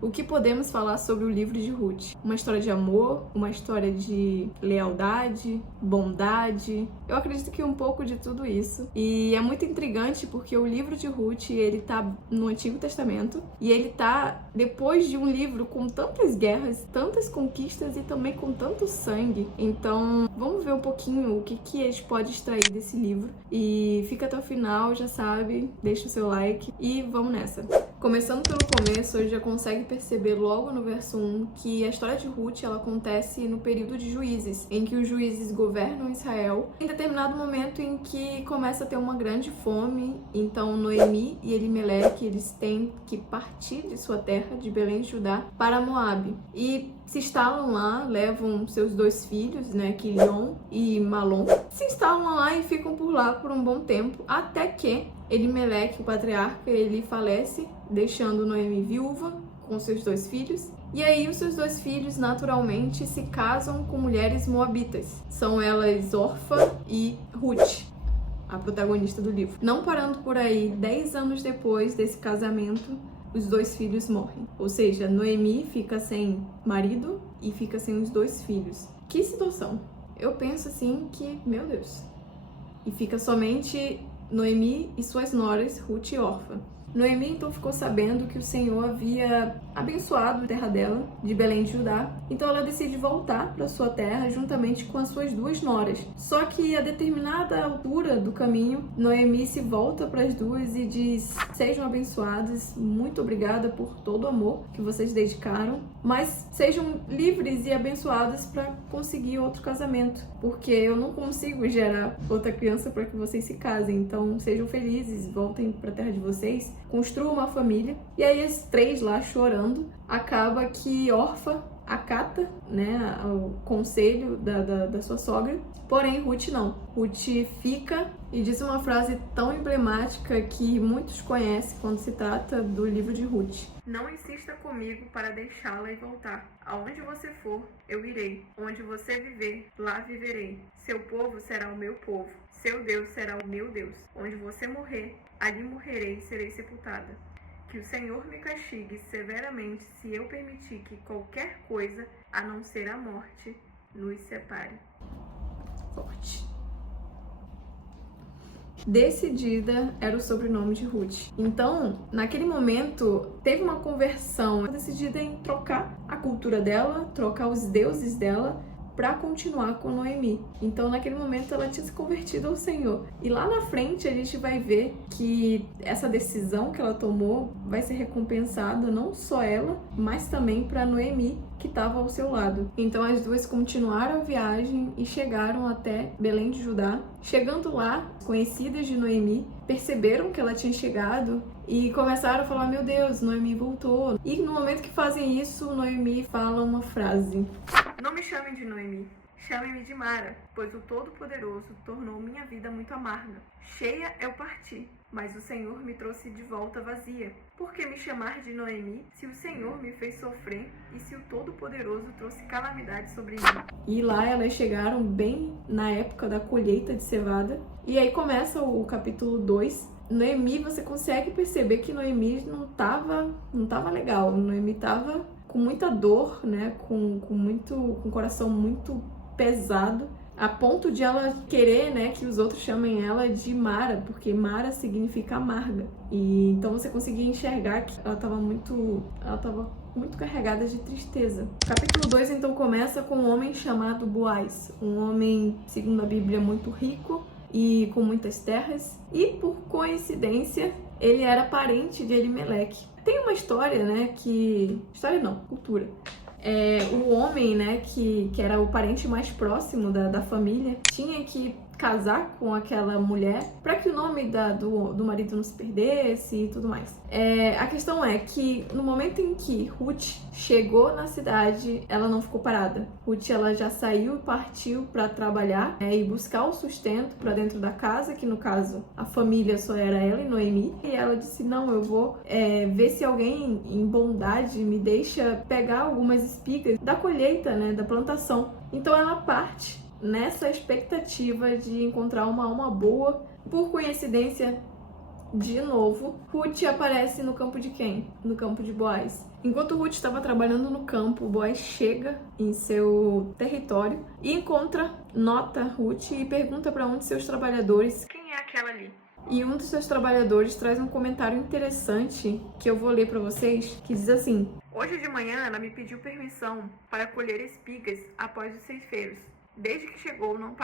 O que podemos falar sobre o livro de Ruth? Uma história de amor, uma história de lealdade, bondade. Eu acredito que um pouco de tudo isso. E é muito intrigante porque o livro de Ruth, ele tá no Antigo Testamento e ele tá depois de um livro com tantas guerras, tantas conquistas e também com tanto sangue. Então, vamos ver um pouquinho o que a gente pode extrair desse livro. E fica até o final, já sabe, deixa o seu like e vamos nessa. Começando pelo começo, você já consegue perceber logo no verso 1 que a história de Ruth ela acontece no período de Juízes, em que os juízes governam Israel, em determinado momento em que começa a ter uma grande fome. Então Noemi e Elimeleque, eles têm que partir de sua terra, de Belém de Judá, para Moabe. E se instalam lá, levam seus 2 filhos, né, Quilion e Malom, se instalam lá e ficam por lá por um bom tempo, até que Elimeleque, o patriarca, ele falece, deixando Noemi viúva com seus 2 filhos. E aí os seus 2 filhos, naturalmente, se casam com mulheres moabitas. São elas Orfa e Ruth, a protagonista do livro. Não parando por aí, 10 anos depois desse casamento, os 2 filhos morrem. Ou seja, Noemi fica sem marido e fica sem os 2 filhos. Que situação! Eu penso assim que, meu Deus. E fica somente Noemi e suas noras, Ruth e Orfa. Noemi então ficou sabendo que o Senhor havia abençoado a terra dela, de Belém de Judá. Então ela decide voltar para sua terra juntamente com as suas 2 noras. Só que a determinada altura do caminho, Noemi se volta para as 2 e diz: sejam abençoadas, muito obrigada por todo o amor que vocês dedicaram, mas sejam livres e abençoadas para conseguir outro casamento, porque eu não consigo gerar outra criança para que vocês se casem. Então sejam felizes, voltem para a terra de vocês, construam uma família. E aí as 3 lá chorando, acaba que Orfa acata, né, o conselho da sua sogra, porém Ruth não. Ruth fica e diz uma frase tão emblemática que muitos conhecem quando se trata do livro de Ruth: não insista comigo para deixá-la e voltar. Aonde você for, eu irei. Onde você viver, lá viverei. Seu povo será o meu povo. Seu Deus será o meu Deus. Onde você morrer, ali morrerei e serei sepultada. Que o Senhor me castigue severamente se eu permitir que qualquer coisa, a não ser a morte, nos separe. Forte. Decidida era o sobrenome de Ruth. Então, naquele momento, teve uma conversão, decidida em trocar a cultura dela, trocar os deuses dela, para continuar com Noemi. Então, naquele momento, ela tinha se convertido ao Senhor. E lá na frente, a gente vai ver que essa decisão que ela tomou vai ser recompensada não só ela, mas também para Noemi, que estava ao seu lado. Então, as 2 continuaram a viagem e chegaram até Belém de Judá. Chegando lá, conhecidas de Noemi perceberam que ela tinha chegado e começaram a falar: meu Deus, Noemi voltou. E no momento que fazem isso, Noemi fala uma frase: não me chamem de Noemi, chamem-me de Mara, pois o Todo-Poderoso tornou minha vida muito amarga. Cheia eu parti, mas o Senhor me trouxe de volta vazia. Por que me chamar de Noemi, se o Senhor me fez sofrer e se o Todo-Poderoso trouxe calamidade sobre mim? E lá elas chegaram bem na época da colheita de cevada. E aí começa o capítulo 2. Noemi, você consegue perceber que Noemi não tava legal. Noemi tava com muita dor, né? Com o coração muito pesado, a ponto de ela querer, né, que os outros chamem ela de Mara, porque Mara significa amarga. E então você conseguia enxergar que ela tava muito carregada de tristeza. O capítulo 2 então começa com um homem chamado Boaz, um homem, segundo a Bíblia, muito rico e com muitas terras, e por coincidência ele era parente de Elimeleque. Tem uma história, né, cultura. O homem, né, que era o parente mais próximo da família, tinha que casar com aquela mulher para que o nome do marido não se perdesse e tudo mais. A questão é que no momento em que Ruth chegou na cidade, ela não ficou parada. Ruth, ela já saiu e partiu para trabalhar e buscar o sustento para dentro da casa, que no caso a família só era ela e Noemi. E ela disse: não, eu vou ver se alguém em bondade me deixa pegar algumas espigas da colheita, né, da plantação. Então ela parte nessa expectativa de encontrar uma alma boa. Por coincidência, de novo, Ruth aparece no campo de quem? No campo de Boaz. Enquanto Ruth estava trabalhando no campo, Boaz chega em seu território e nota Ruth e pergunta para um de seus trabalhadores: quem é aquela ali? E um dos seus trabalhadores traz um comentário interessante que eu vou ler para vocês, que diz assim: hoje de manhã ela me pediu permissão para colher espigas após os ceifeiros. Desde que chegou, não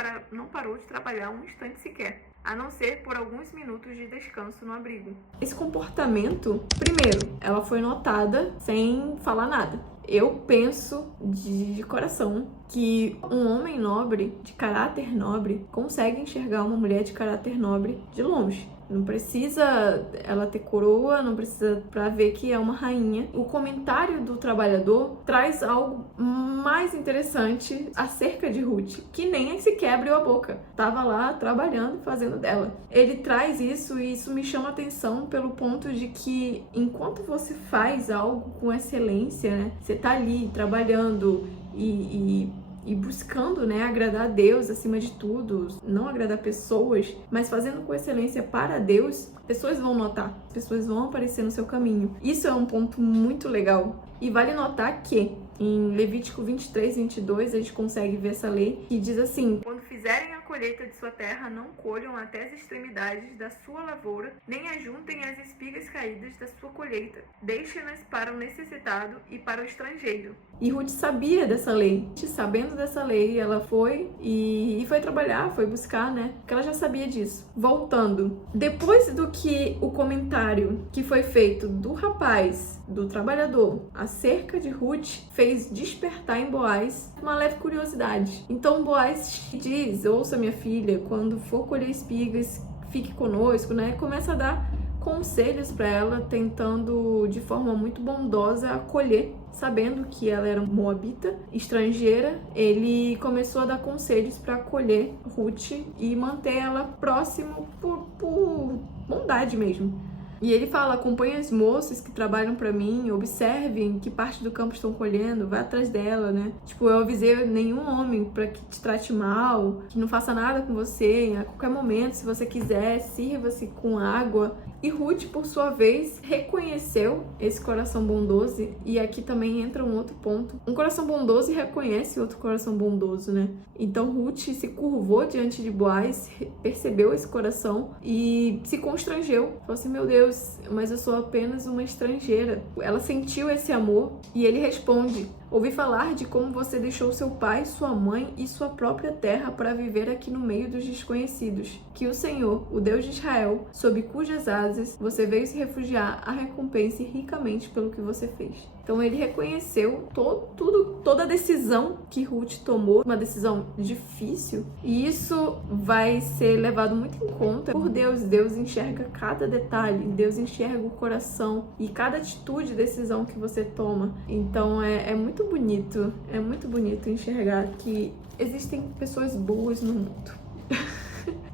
parou de trabalhar um instante sequer, a não ser por alguns minutos de descanso no abrigo. Esse comportamento, primeiro, ela foi notada sem falar nada. Eu penso de coração que um homem nobre, de caráter nobre, consegue enxergar uma mulher de caráter nobre de longe. Não precisa ela ter coroa, não precisa pra ver que é uma rainha. O comentário do trabalhador traz algo mais interessante acerca de Ruth, que nem sequer abriu a boca. Tava lá trabalhando, fazendo dela. Ele traz isso e isso me chama a atenção pelo ponto de que enquanto você faz algo com excelência, né? Você tá ali trabalhando e buscando, né, agradar a Deus acima de tudo, não agradar pessoas, mas fazendo com excelência para Deus, pessoas vão notar, pessoas vão aparecer no seu caminho. Isso é um ponto muito legal. E vale notar que em Levítico 23, 22, a gente consegue ver essa lei que diz assim: quando fizerem a colheita de sua terra, não colham até as extremidades da sua lavoura, nem ajuntem as espigas caídas da sua colheita. Deixem-nas para o necessitado e para o estrangeiro. E Ruth sabia dessa lei. Sabendo dessa lei, ela foi e foi trabalhar, foi buscar, né? Porque ela já sabia disso. Voltando, depois do que o comentário que foi feito do rapaz, do trabalhador, acerca de Ruth, fez despertar em Boaz uma leve curiosidade. Então Boaz diz: ouça minha filha, quando for colher espigas, fique conosco, né? Começa a dar conselhos para ela, tentando de forma muito bondosa acolher, sabendo que ela era moabita, estrangeira. Ele começou a dar conselhos para acolher Ruth e manter ela próximo por bondade mesmo. E ele fala: acompanhe as moças que trabalham pra mim, observem que parte do campo estão colhendo, vai atrás dela, né? Tipo, eu avisei nenhum homem pra que te trate mal, que não faça nada com você, a qualquer momento, se você quiser, sirva-se com água. E Ruth, por sua vez, reconheceu esse coração bondoso, e aqui também entra um outro ponto. Um coração bondoso reconhece outro coração bondoso, né? Então Ruth se curvou diante de Boaz, percebeu esse coração e se constrangeu. Falou assim: meu Deus, mas eu sou apenas uma estrangeira. Ela sentiu esse amor e ele responde: ouvi falar de como você deixou seu pai, sua mãe e sua própria terra para viver aqui no meio dos desconhecidos. Que o Senhor, o Deus de Israel, sob cujas asas você veio se refugiar, a recompense ricamente pelo que você fez. Então ele reconheceu toda a decisão que Ruth tomou, uma decisão difícil, e isso vai ser levado muito em conta por Deus. Deus enxerga cada detalhe, Deus enxerga o coração e cada atitude e decisão que você toma. Então é muito bonito enxergar que existem pessoas boas no mundo.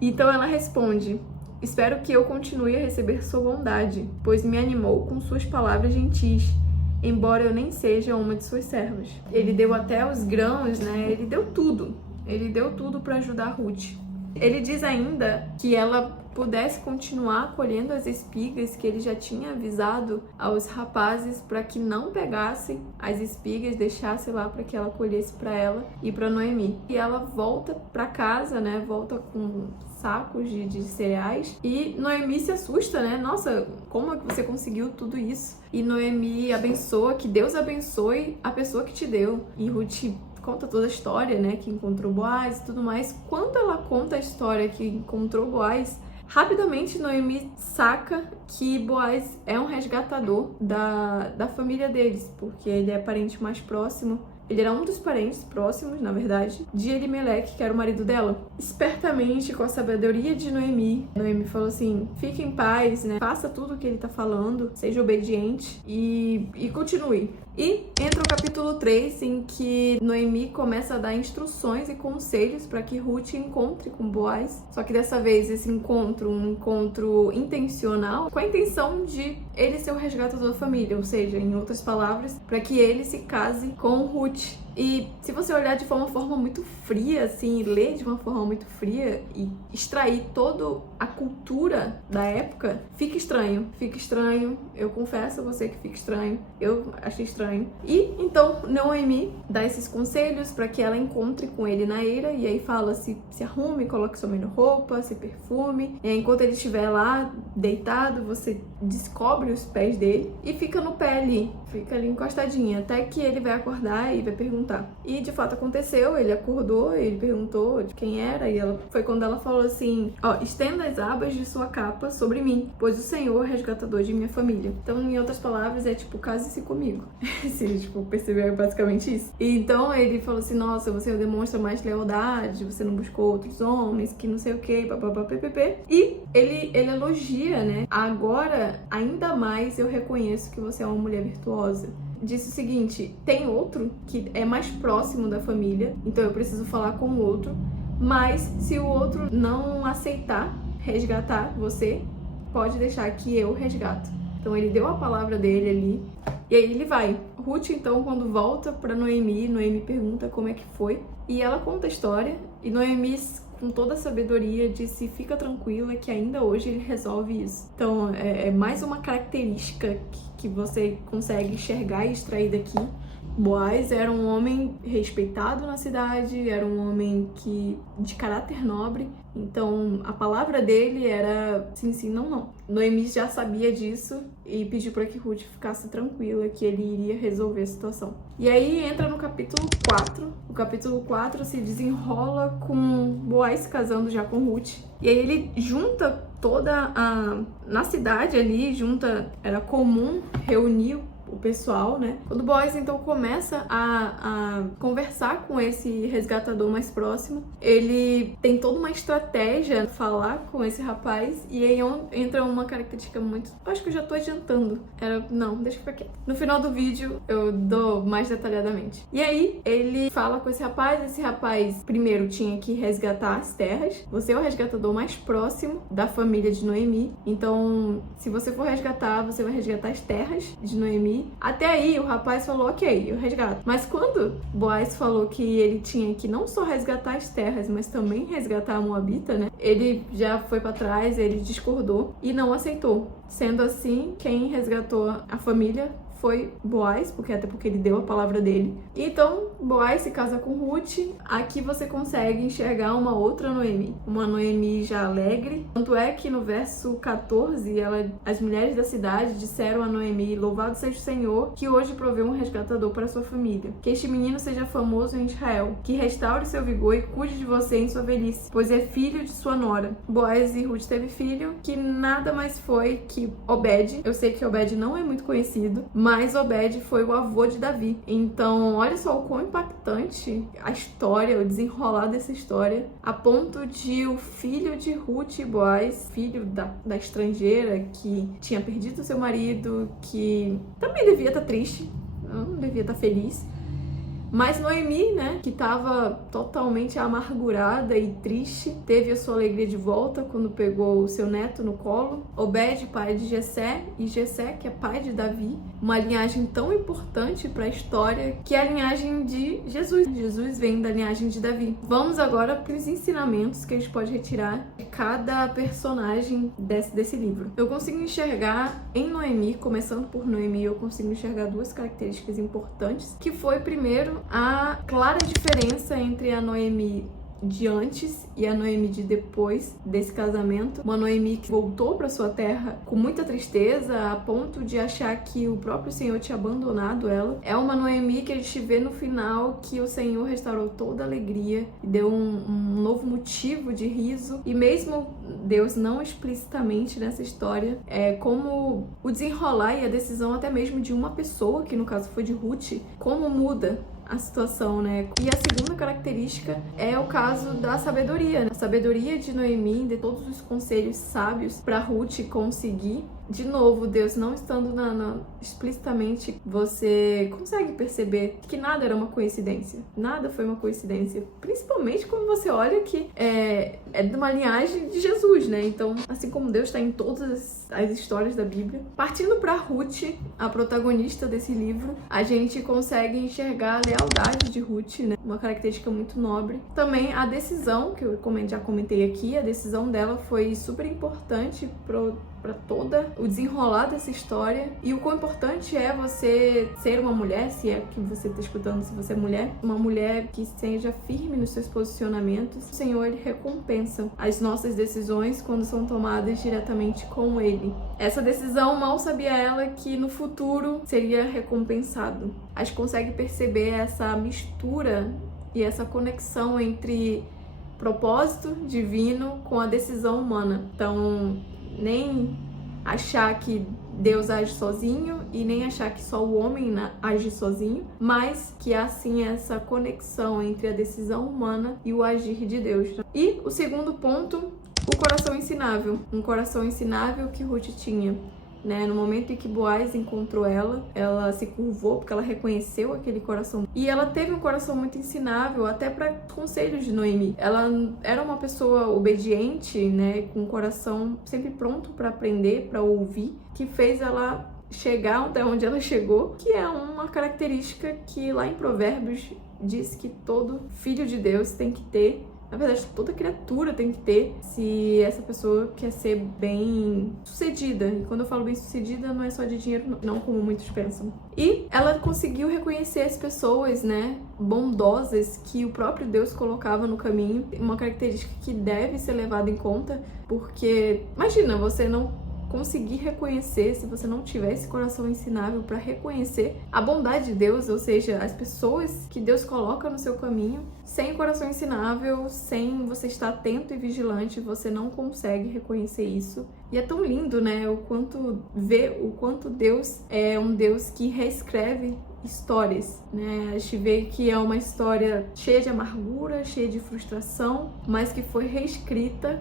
Então ela responde: espero que eu continue a receber sua bondade, pois me animou com suas palavras gentis, embora eu nem seja uma de suas servas. Ele deu até os grãos, né? Ele deu tudo para ajudar Ruth. Ele diz ainda que ela pudesse continuar colhendo as espigas, que ele já tinha avisado aos rapazes para que não pegassem as espigas, deixasse lá para que ela colhesse para ela e para Noemi. E ela volta para casa, né? Volta com sacos de cereais, e Noemi se assusta, né? Nossa, como é que você conseguiu tudo isso? E Noemi abençoa, que Deus abençoe a pessoa que te deu. E Ruth conta toda a história, né? Que encontrou Boaz e tudo mais. Quando ela conta a história que encontrou Boaz, rapidamente Noemi saca que Boaz é um resgatador da família deles, porque ele é parente mais próximo. Ele era um dos parentes próximos, na verdade, de Elimeleque, que era o marido dela. Espertamente, com a sabedoria de Noemi falou assim: fique em paz, né? Faça tudo o que ele tá falando, seja obediente e continue. E entra o capítulo 3, em que Noemi começa a dar instruções e conselhos para que Ruth encontre com Boaz. Só que dessa vez esse encontro, um encontro intencional, com a intenção de ele ser o resgatador da família, ou seja, em outras palavras, para que ele se case com Ruth. E se você olhar de uma forma muito fria, assim, ler de uma forma muito fria e extrair toda a cultura da época, fica estranho. Fica estranho. Eu confesso a você que fica estranho. Eu achei estranho. E então Noemi dá esses conselhos para que ela encontre com ele na eira. E aí fala: se arrume, coloque sua melhor roupa, se perfume. E aí, enquanto ele estiver lá deitado, você descobre os pés dele e fica no pé ali. Fica ali encostadinha. Até que ele vai acordar e vai perguntar. E de fato aconteceu. Ele acordou, ele perguntou de quem era. E foi quando ela falou assim: ó, estenda as abas de sua capa sobre mim, pois o Senhor é resgatador de minha família. Então, em outras palavras, é tipo, case-se comigo. Se, tipo, perceber basicamente isso. E então ele falou assim: nossa, você demonstra mais lealdade, você não buscou outros homens, que não sei o que, papapá, ppp. E ele elogia, né? Agora, ainda mais eu reconheço que você é uma mulher virtuosa. Disse o seguinte: tem outro que é mais próximo da família, então eu preciso falar com o outro, mas se o outro não aceitar resgatar você, pode deixar que eu resgato. Então ele deu a palavra dele ali, e aí ele vai. Ruth, então, quando volta pra Noemi pergunta como é que foi, e ela conta a história, e Noemi, com toda a sabedoria, disse: fica tranquila que ainda hoje ele resolve isso. Então é mais uma característica que você consegue enxergar e extrair daqui. Boaz era um homem respeitado na cidade, era um homem de caráter nobre, então a palavra dele era sim, sim, não, não. Noemi já sabia disso e pediu para que Ruth ficasse tranquila, que ele iria resolver a situação. E aí entra no capítulo 4. O capítulo 4 se desenrola com Boaz casando já com Ruth. E aí ele junta na cidade ali, era comum reunir o pessoal, né? Quando Boaz então começa a conversar com esse resgatador mais próximo, ele tem toda uma estratégia de falar com esse rapaz, e aí entra uma característica muito... Eu acho que eu já tô adiantando. Não, deixa eu ficar quieto. No final do vídeo eu dou mais detalhadamente. E aí ele fala com esse rapaz primeiro tinha que resgatar as terras. Você é o resgatador mais próximo da família de Noemi, então se você for resgatar, você vai resgatar as terras de Noemi. Até aí o rapaz falou: ok, eu resgato. Mas quando Boaz falou que ele tinha que não só resgatar as terras, mas também resgatar a Moabita, né? Ele já foi pra trás, ele discordou e não aceitou. Sendo assim, quem resgatou a família foi Boaz, até porque ele deu a palavra dele. Então, Boaz se casa com Ruth. Aqui você consegue enxergar uma outra Noemi. Uma Noemi já alegre. Tanto é que no verso 14, as mulheres da cidade disseram a Noemi: louvado seja o Senhor, que hoje proveu um resgatador para sua família. Que este menino seja famoso em Israel, que restaure seu vigor e cuide de você em sua velhice, pois é filho de sua nora. Boaz e Ruth teve filho, que nada mais foi que Obed. Eu sei que Obed não é muito conhecido, mas Obed foi o avô de Davi. Então, olha só o quão impactante a história, o desenrolar dessa história, a ponto de o filho de Ruth e Boaz, filho da estrangeira, que tinha perdido seu marido, que também devia estar triste, não devia estar feliz. Mas Noemi, né, que estava totalmente amargurada e triste, teve a sua alegria de volta quando pegou o seu neto no colo. Obed, pai de Jessé, e Jessé, que é pai de Davi, uma linhagem tão importante para a história, que é a linhagem de Jesus. Jesus vem da linhagem de Davi. Vamos agora para os ensinamentos que a gente pode retirar de cada personagem desse livro. Eu consigo enxergar em Noemi, começando por Noemi, eu consigo enxergar duas características importantes, que foi, primeiro, a clara diferença entre a Noemi de antes e a Noemi de depois desse casamento. Uma Noemi que voltou para sua terra com muita tristeza, a ponto de achar que o próprio Senhor tinha abandonado ela. É uma Noemi que a gente vê no final que o Senhor restaurou toda a alegria e deu um novo motivo de riso. E mesmo Deus não explicitamente nessa história, como o desenrolar e a decisão até mesmo de uma pessoa, que no caso foi de Ruth, como muda a situação, né? E a segunda característica é o caso da sabedoria, né? A sabedoria de Noemi, de todos os conselhos sábios para Ruth conseguir de novo, Deus não estando explicitamente, você consegue perceber que nada era uma coincidência. Nada foi uma coincidência. Principalmente quando você olha que é de uma linhagem de Jesus, né? Então, assim como Deus está em todas as histórias da Bíblia. Partindo para Ruth, a protagonista desse livro, a gente consegue enxergar a lealdade de Ruth, né? Uma característica muito nobre. Também a decisão, que eu já comentei aqui, a decisão dela foi super importante para toda o desenrolar dessa história. E o quão importante é você ser uma mulher, se é que você está escutando, se você é mulher, uma mulher que seja firme nos seus posicionamentos. O Senhor, Ele recompensa as nossas decisões quando são tomadas diretamente com Ele. Essa decisão, mal sabia ela que no futuro seria recompensado. A gente consegue perceber essa mistura e essa conexão entre propósito divino com a decisão humana. Então, nem achar que Deus age sozinho e nem achar que só o homem age sozinho, mas que há sim essa conexão entre a decisão humana e o agir de Deus. E o segundo ponto, o coração ensinável. Um coração ensinável que Ruth tinha. Né? No momento em que Boaz encontrou ela se curvou porque ela reconheceu aquele coração. E ela teve um coração muito ensinável, até para conselhos de Noemi. Ela era uma pessoa obediente, né? Com o coração sempre pronto para aprender, para ouvir, que fez ela chegar até onde ela chegou, que é uma característica que lá em Provérbios diz que todo filho de Deus tem que ter. Na verdade, toda criatura tem que ter, se essa pessoa quer ser bem sucedida. E quando eu falo bem sucedida, não é só de dinheiro, não como muitos pensam. E ela conseguiu reconhecer as pessoas, né, bondosas que o próprio Deus colocava no caminho. Uma característica que deve ser levada em conta, porque imagina, você não conseguir reconhecer, se você não tiver esse coração ensinável para reconhecer a bondade de Deus, ou seja, as pessoas que Deus coloca no seu caminho, sem o coração ensinável, sem você estar atento e vigilante, você não consegue reconhecer isso. E é tão lindo, né, o quanto Deus é um Deus que reescreve histórias, né? A gente vê que é uma história cheia de amargura, cheia de frustração, mas que foi reescrita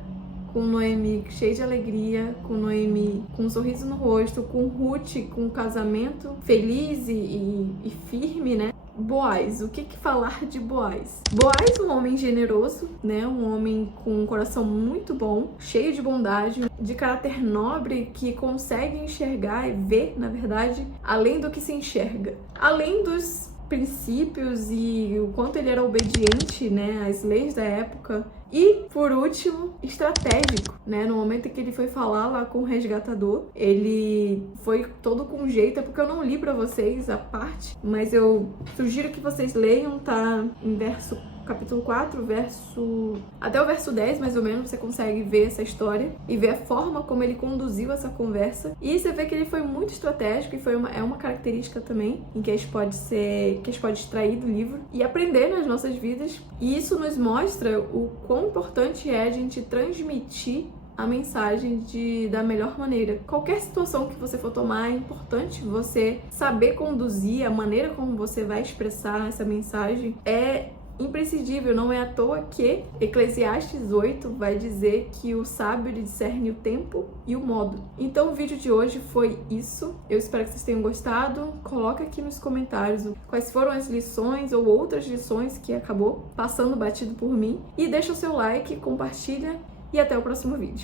com Noemi cheia de alegria, com Noemi com um sorriso no rosto, com Ruth com um casamento feliz e firme, né? Boaz, o que falar de Boaz? Boaz, um homem generoso, né? Um homem com um coração muito bom, cheio de bondade, de caráter nobre, que consegue enxergar e ver, na verdade, além do que se enxerga. Além dos princípios e o quanto ele era obediente, né, às leis da época. E, por último, estratégico, né? No momento em que ele foi falar lá com o resgatador, ele foi todo com jeito, porque eu não li pra vocês a parte, mas eu sugiro que vocês leiam, tá em capítulo 4, até o verso 10, mais ou menos, você consegue ver essa história e ver a forma como ele conduziu essa conversa. E você vê que ele foi muito estratégico e é uma característica também em que a gente pode extrair do livro e aprender nas nossas vidas. E isso nos mostra o quão importante é a gente transmitir a mensagem da melhor maneira. Qualquer situação que você for tomar, é importante você saber conduzir, a maneira como você vai expressar essa mensagem é imprescindível. Não é à toa que Eclesiastes 8 vai dizer que o sábio ele discerne o tempo e o modo. Então o vídeo de hoje foi isso. Eu espero que vocês tenham gostado. Coloca aqui nos comentários quais foram as lições ou outras lições que acabou passando batido por mim. E deixa o seu like, compartilha e até o próximo vídeo.